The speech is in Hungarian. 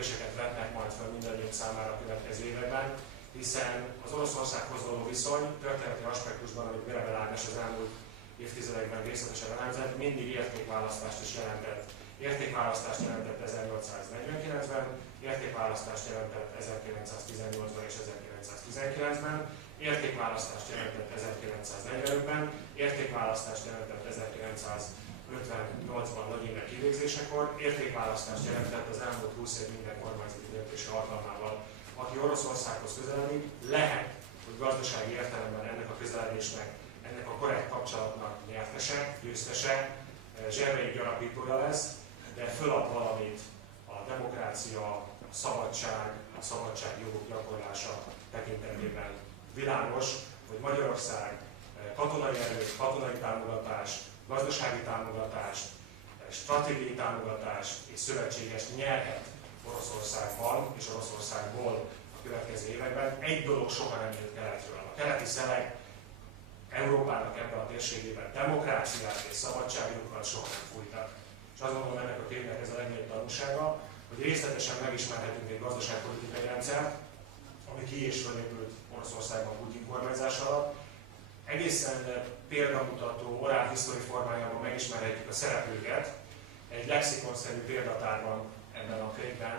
kérdéseket vetnek majd fel mindannyiunk számára a következő években, hiszen az Oroszországhoz való viszony történeti aspektusban, amit Mirabel Ágnes az elmúlt évtizedekben részletesen elemzett, mindig értékválasztást is jelentett. Értékválasztást jelentett 1849-ben, értékválasztást jelentett 1918-ban és 1919-ben, értékválasztást jelentett 1945-ben, értékválasztást jelentett 1958-ban Nagy Imre kivégzésekor, értékválasztást jelentett az elmúlt 20 év minden kormányzati döntése alkalmával. Aki Oroszországhoz közeledik, lehet, hogy gazdasági értelemben ennek a közeledésnek, ennek a korrekt kapcsolatnak nyertese, győztese, zsermei gyarapítója lesz, de fölad valamit a demokrácia, a szabadságjogok gyakorlása tekintetében. Világos, hogy Magyarország katonai erőt, katonai támogatást, gazdasági támogatást, stratégiai támogatást és szövetségest nyerhet Oroszországban és Oroszországból a következő években. Egy dolog soha nem jött keletről. A keleti szelek Európának ebben a térségében demokráciát és szabadságjogokat soha nem fújtak. És azt gondolom, ennek a képnek ez a legnagyobb tanulsága, hogy részletesen megismerhetünk egy gazdaságpolitikai rendszert, ami ki és fölépült Oroszországban Putyin kormányzás alatt. Egészen példamutató, orál history formájában megismerhetjük a szereplőket egy lexikonszerű példatárban ebben a könyvben,